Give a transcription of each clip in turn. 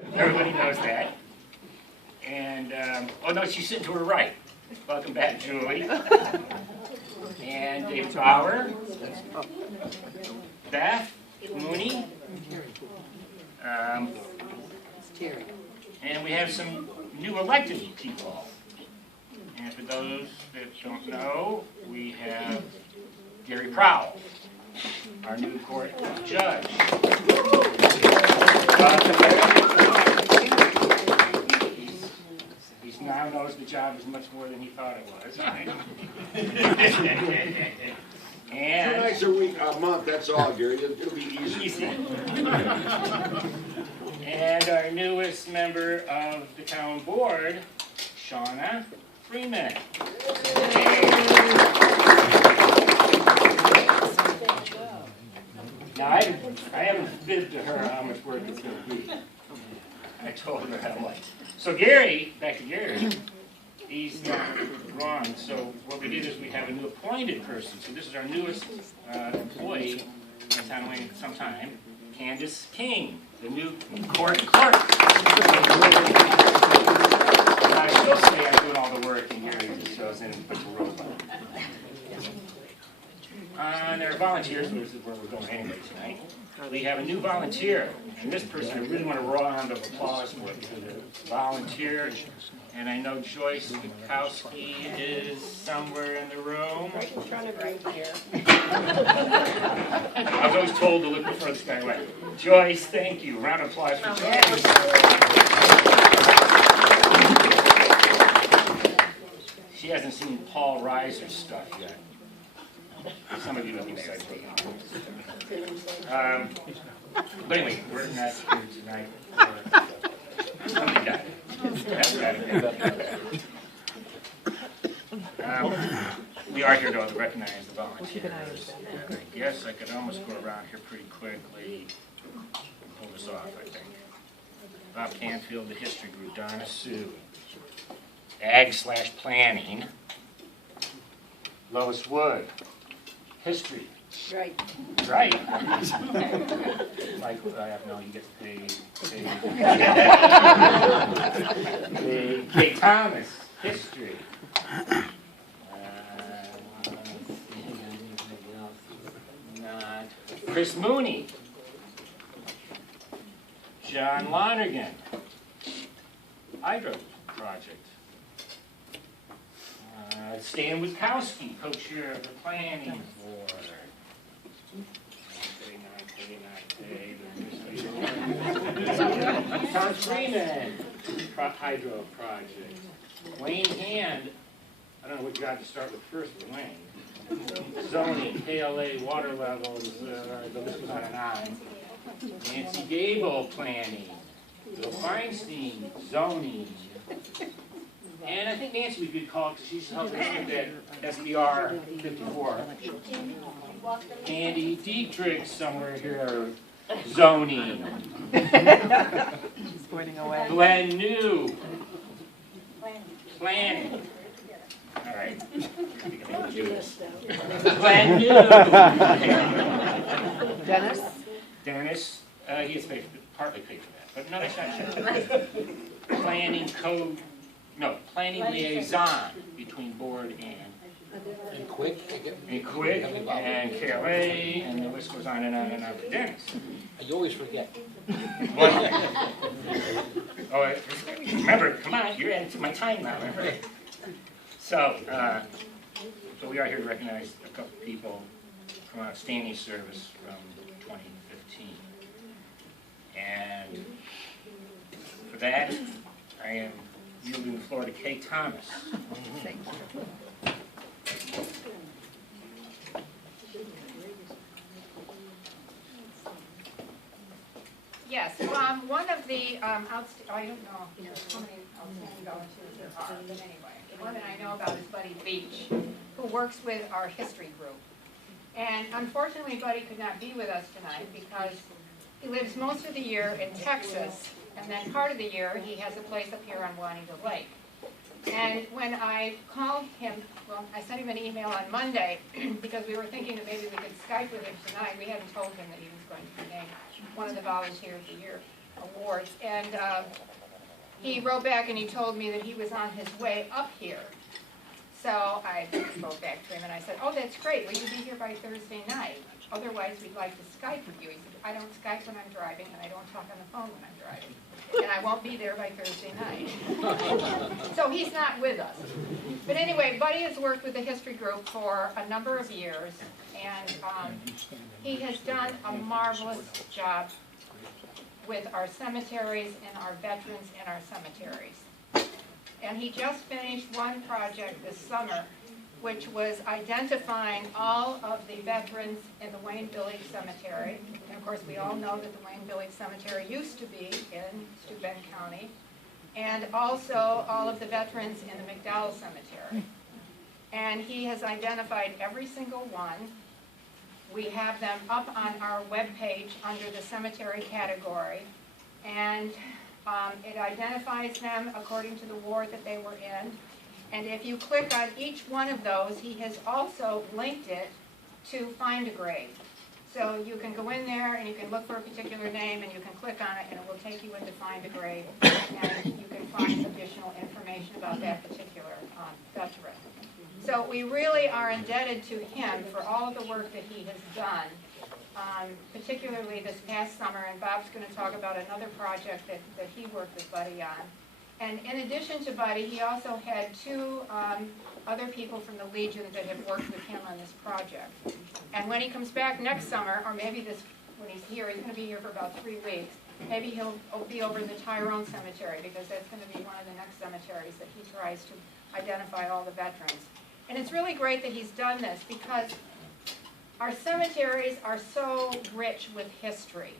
Everybody knows that. And, oh no, she's sitting to her right. Welcome back, Julie. And David Bauer, Beth Mooney, and we have some new elected people. And for those that don't know, we have Gary Prowl, our new court judge. He's now knows the job is much more than he thought it was. And 2 nights a month, that's all, Gary. It'll be easy. And our newest member of the town board, Shauna Freeman. Now, I haven't fibbed to her how much work it's going to be. I told her how much. So Gary, back to Gary, he's not wrong. So what we did is we have a new appointed person. So this is our newest employee in the town of Wayne for some time, Candace King, the new court clerk. She'll say I'm doing all the work, and Gary just goes in and puts a robe on. And there are volunteers, which is where we're going anyway tonight. We have a new volunteer, and this person I really want a round of applause for because they're a volunteer. And I know Joyce Bukowski is somewhere in the room. Right in front of right here. I was always told to look the furthest guy away. Joyce, thank you. Round of applause for Joyce. She hasn't seen Paul Reiser's stuff yet. Some of you have said but anyway, we're not here tonight for something got it. That's got it. We are here though to recognize the volunteers. And I guess I could almost go around here pretty quickly and pull this off, I think. Bob Canfield, the history group, Donna Sue. Ag/planning. Lois Wood. History. Right. Right. Like, no, you get paid. Kay Thomas, history. Chris Mooney. John Lonergan. Hydro project. Stan Witkowski, co-chair of the planning board. Tom Freeman, hydro project. Wayne Hand, I don't know what job to start with first with Wayne. Zoning, KLA, water levels, the list goes on and on. Nancy Gable, planning. Bill Feinstein, zoning. And I think Nancy would be called because she's helping us with that SBR 54. Andy Dietrich somewhere here, zoning. She's pointing away. Glenn New, planning. All right. Glenn New. Dennis? Dennis, he gets paid, partly paid for that, but no, that's not true. Planning code. No, planning liaison between board And quick, and KLA, and the list goes on and on and on for Dennis. you always forget. Oh, remember, come on, you're adding to my time now, remember? So we are here to recognize a couple people from outstanding service from 2015. And for that, I am yielding the floor to Kay Thomas. Thank you. Yes, one of the, I don't know how many outstanding volunteers there are, but anyway, the one that I know about is Buddy Beach, who works with our history group. And unfortunately, Buddy could not be with us tonight because he lives most of the year in Texas, and then part of the year he has a place up here on Juanita Lake. And when I called him, well, I sent him an email on Monday because we were thinking that maybe we could Skype with him tonight. We hadn't told him that he was going to be named one of the volunteers awards. And he wrote back and he told me that he was on his way up here. So I wrote back to him and I said, oh, that's great. Will you be here by Thursday night? Otherwise, we'd like to Skype with you. He said, I don't Skype when I'm driving and I don't talk on the phone when I'm driving. And I won't be there by Thursday night. So he's not with us. But anyway, Buddy has worked with the history group for a number of years, and he has done a marvelous job with our cemeteries and our veterans in our cemeteries. And he just finished one project this summer, which was identifying all of the veterans in the Wayne Village Cemetery. And of course, we all know that the Wayne Village Cemetery used to be in Steuben County. And also all of the veterans in the McDowell Cemetery. And he has identified every single one. We have them up on our webpage under the cemetery category. And it identifies them according to the ward that they were in. And if you click on each one of those, he has also linked it to Find a Grave. So you can go in there and you can look for a particular name and you can click on it and it will take you into Find a Grave. And you can find additional information about that particular veteran. So we really are indebted to him for all of the work that he has done, particularly this past summer. And Bob's going to talk about another project that he worked with Buddy on. And in addition to Buddy, he also had two other people from the Legion that have worked with him on this project. And when he comes back next summer, or maybe when he's here, he's going to be here for about 3 weeks, maybe he'll be over in the Tyrone Cemetery, because that's going to be one of the next cemeteries that he tries to identify all the veterans. And it's really great that he's done this, because our cemeteries are so rich with history.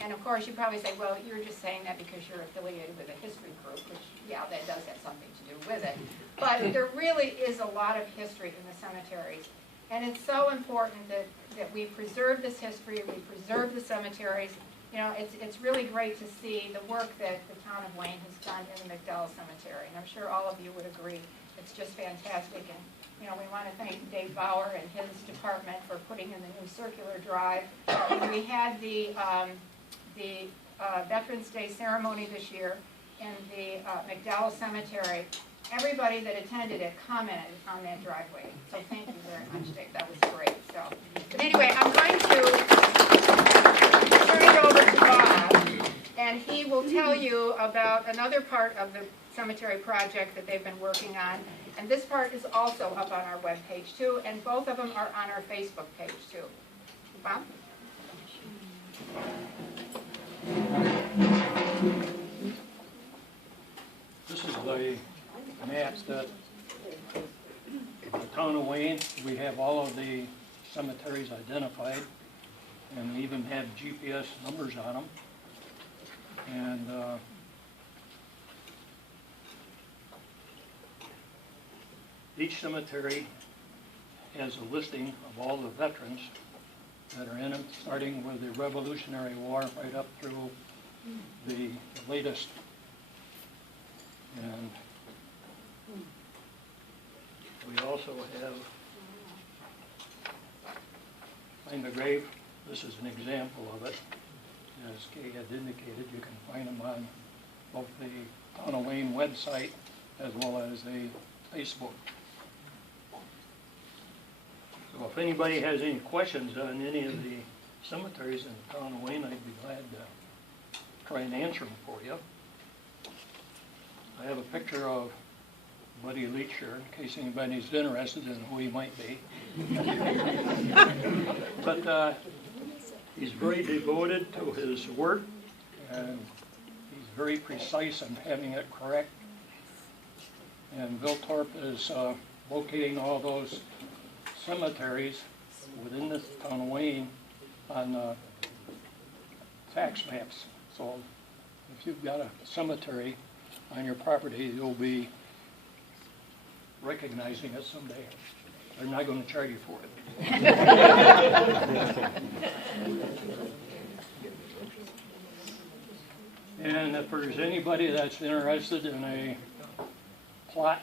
And of course, you probably say, well, you're just saying that because you're affiliated with a history group, which, yeah, that does have something to do with it. But there really is a lot of history in the cemeteries. And it's so important that we preserve this history, we preserve the cemeteries. You know, it's really great to see the work that the town of Wayne has done in the McDowell Cemetery. And I'm sure all of you would agree. It's just fantastic. And, you know, we want to thank Dave Bauer and his department for putting in the new circular drive. And we had the Veterans Day ceremony this year in the McDowell Cemetery. Everybody that attended it commented on that driveway. So thank you very much, Dave. That was great. So, but anyway, I'm going to turn it over to Bob, and he will tell you about another part of the cemetery project that they've been working on. And this part is also up on our webpage too, and both of them are on our Facebook page too. Bob? This is the map that the town of Wayne, we have all of the cemeteries identified, and we even have GPS numbers on them. And each cemetery has a listing of all the veterans that are in them, starting with the Revolutionary War right up through the latest. And we also have Find a Grave. This is an example of it. As Kay had indicated, you can find them on both the Town of Wayne website as well as the Facebook. So if anybody has any questions on any of the cemeteries in the Town of Wayne, I'd be glad to try and answer them for you. I have a picture of Buddy Leach here, in case anybody's interested in who he might be. But he's very devoted to his work, and he's very precise in having it correct. And Bill Torp is locating all those cemeteries within the town of Wayne on tax maps. So if you've got a cemetery on your property, you'll be recognizing it someday. They're not going to charge you for it. And if there's anybody that's interested in a plot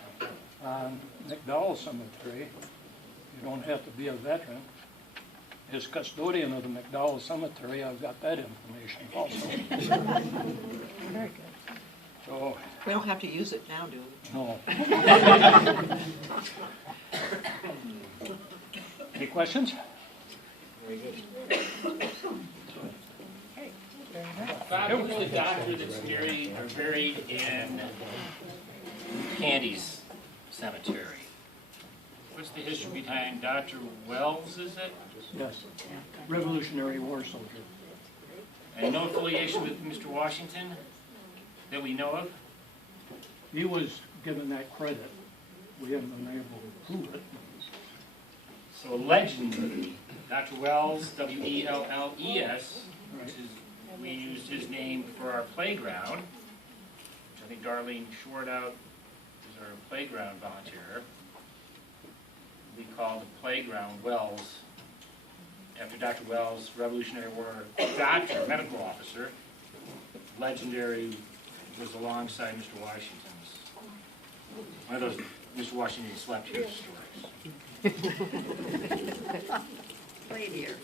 on McDowell Cemetery, you don't have to be a veteran. as custodian of the McDowell Cemetery, I've got that information also. Very good. So, We don't have to use it now, do we? no. Any questions? Very good. Bob, you know the doctor that's buried in Candy's cemetery? What's the history behind Dr. Wells, is it? Yes. Revolutionary War soldier. And no affiliation with Mr. Washington that we know of? He was given that credit. We haven't been able to prove it. So allegedly, Dr. Wells, W-E-L-L-E-S, which is, we used his name for our playground, which I think Darlene Shortout is our playground volunteer. We called the playground Wells, after Dr. Wells, Revolutionary War doctor, medical officer, legendary, was alongside Mr. Washington's. One of those Mr. Washington slept here stories. Played here.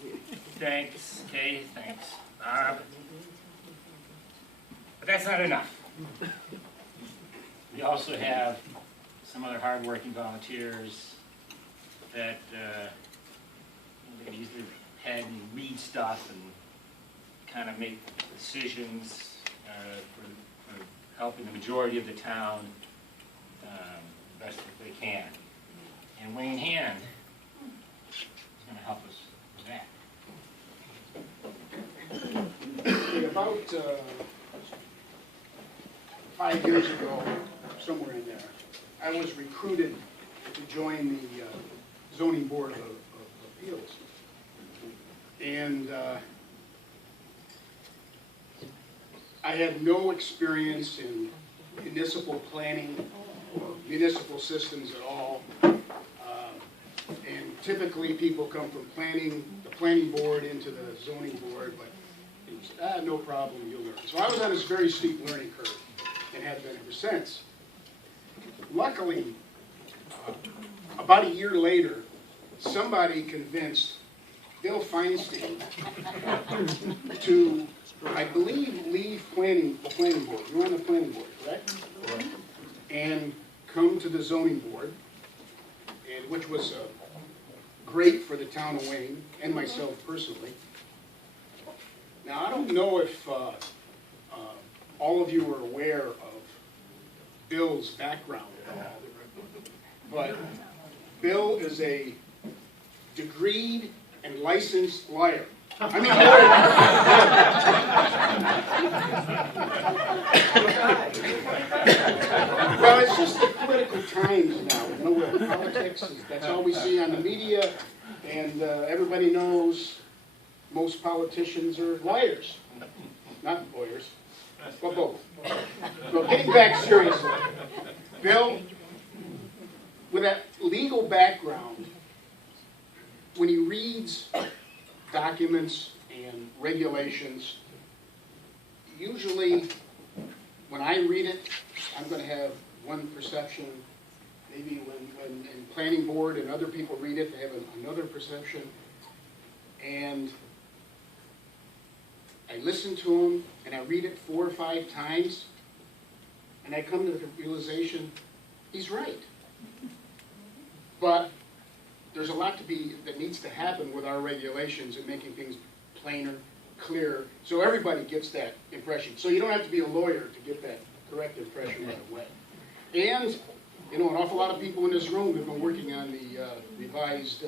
Thanks, Kay, thanks, Bob. But that's not enough. We also have some other hardworking volunteers that they use their head and read stuff and kind of make decisions for helping the majority of the town best that they can. And Wayne Hand is going to help us with that. About 5 years ago, somewhere in there, I was recruited to join the zoning board of appeals. And I had no experience in municipal planning or municipal systems at all. And typically people come from the planning board into the zoning board, but it was, no problem, you'll learn. So I was on this very steep learning curve and have been ever since. Luckily, about a year later, somebody convinced Bill Feinstein to, I believe, leave the planning board. You're on the planning board, correct? Correct. And come to the zoning board, and which was great for the town of Wayne and myself personally. Now, I don't know if all of you are aware of Bill's background at all, but Bill is a degreed and licensed liar. I mean, well, it's just the political times now, you know, where politics, that's all we see on the media, and everybody knows most politicians are liars, not lawyers, but both. So getting back seriously, Bill, with that legal background, when he reads documents and regulations, usually when I read it, I'm going to have one perception. Maybe when in planning board and other people read it, they have another perception. And I listen to him and I read it 4 or 5 times, and I come to the realization he's right. But there's a lot that needs to happen with our regulations and making things plainer, clearer, so everybody gets that impression. So you don't have to be a lawyer to get that correct impression right away. And, you know, an awful lot of people in this room have been working on the revised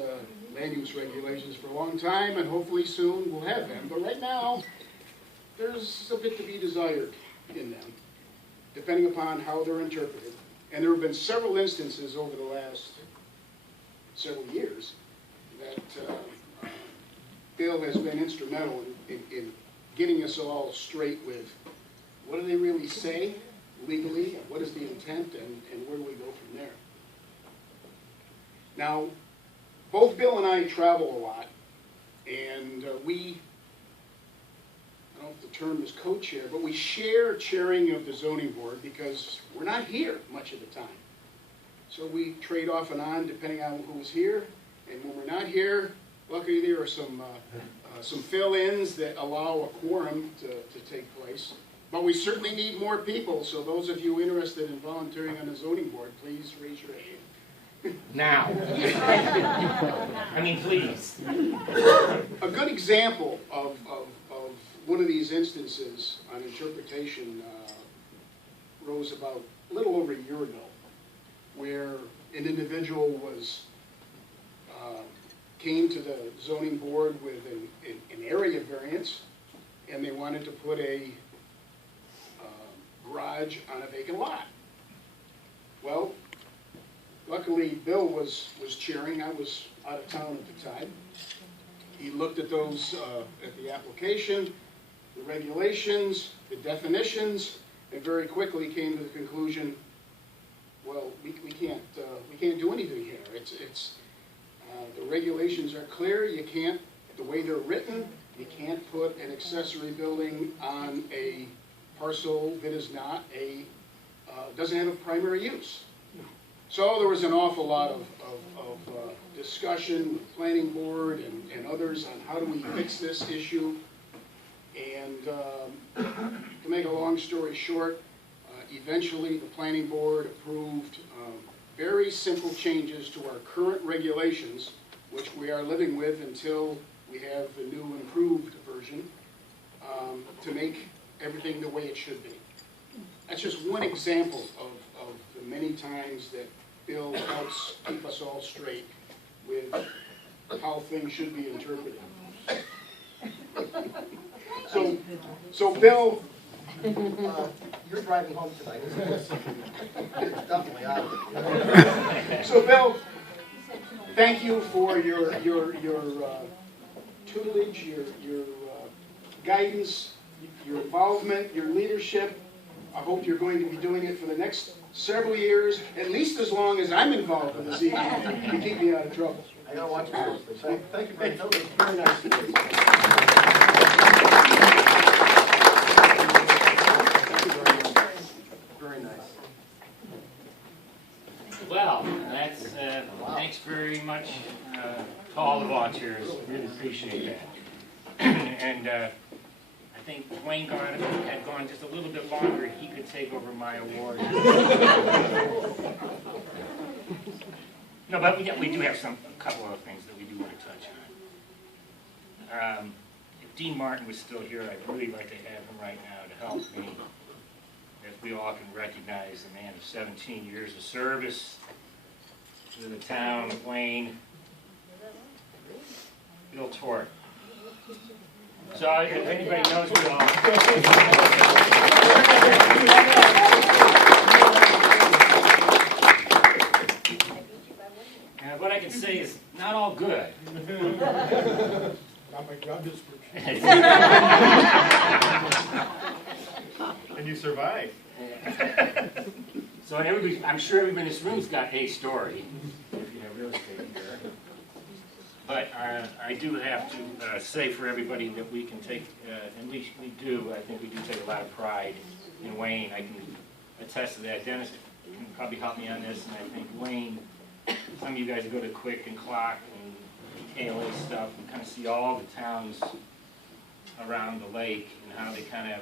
land use regulations for a long time, and hopefully soon we'll have them. But right now, there's a bit to be desired in them, depending upon how they're interpreted. And there have been several instances over the last several years that Bill has been instrumental in getting us all straight with what do they really say legally, and what is the intent, and where do we go from there. Now, both Bill and I travel a lot, and I don't know if the term is co-chair, but we share chairing of the zoning board because we're not here much of the time. So we trade off and on depending on who's here, and when we're not here, Luckily, there are some fill-ins that allow a quorum to take place. But we certainly need more people, so those of you interested in volunteering on the zoning board, please raise your hand. Now. I mean, please. A good example of one of these instances on interpretation rose about a little over a year ago, where an individual was came to the zoning board with an area variance, and they wanted to put a garage on a vacant lot. Well, luckily Bill was chairing. I was out of town at the time. He looked at those, at the application, the regulations, the definitions, and very quickly came to the conclusion, well, we can't do anything here. The regulations are clear. You can't, the way they're written, you can't put an accessory building on a parcel that is not doesn't have a primary use. So there was an awful lot of discussion with the planning board and others on how do we fix this issue. And to make a long story short, eventually the planning board approved very simple changes to our current regulations, which we are living with until we have the new improved version, to make everything the way it should be. That's just one example of the many times that Bill helps keep us all straight with how things should be interpreted. So Bill, You're driving home tonight, isn't this? It's definitely out of it. So Bill, thank you for your tutelage, your guidance, your involvement, your leadership. I hope you're going to be doing it for the next several years, at least as long as I'm involved in this evening, to keep me out of trouble. I gotta watch this. Thank you very much. Very nice. Very nice. Well, that's, thanks very much to all the volunteers, really appreciate that. And I think Wayne had gone just a little bit longer, he could take over my award. No, but we do have a couple of things that we do want to touch on. If Dean Martin was still here, I'd really like to have him right now to help me, as we all can recognize a man of 17 years of service to the town of Wayne, Bill Torp. So if anybody knows Bill, what I can say is not all good. Not my job description. And you survived. So everybody, I'm sure everybody in this room's got a story, if you have real estate here. But I do have to say for everybody that we can take, and we do, I think we do take a lot of pride in Wayne. I can attest to that. Dennis can probably help me on this, and I think Wayne, some of you guys go to Quick and Clock and KLA stuff and kind of see all the towns around the lake and how they kind of,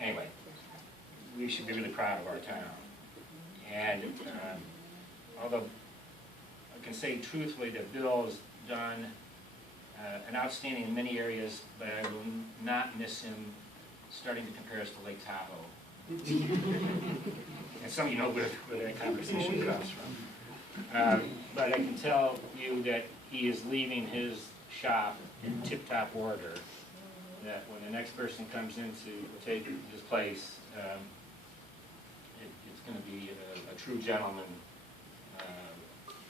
anyway, we should be really proud of our town. And although I can say truthfully that Bill has done an outstanding in many areas, but I will not miss him starting to compare us to Lake Tahoe. And some of you know where that conversation comes from. But I can tell you that he is leaving his shop in tip-top order, that when the next person comes in to take his place, it's going to be a true gentleman,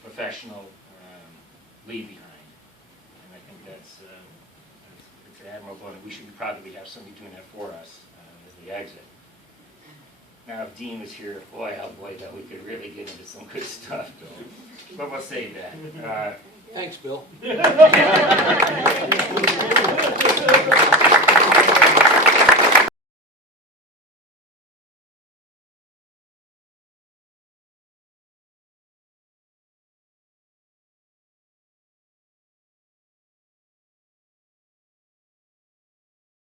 professional, leave behind. And I think it's admirable, and we should be proud that we have somebody doing that for us as they exit. Now, if Dean was here, boy, oh boy, that we could really get into some good stuff, Bill. But we'll save that. Thanks, Bill.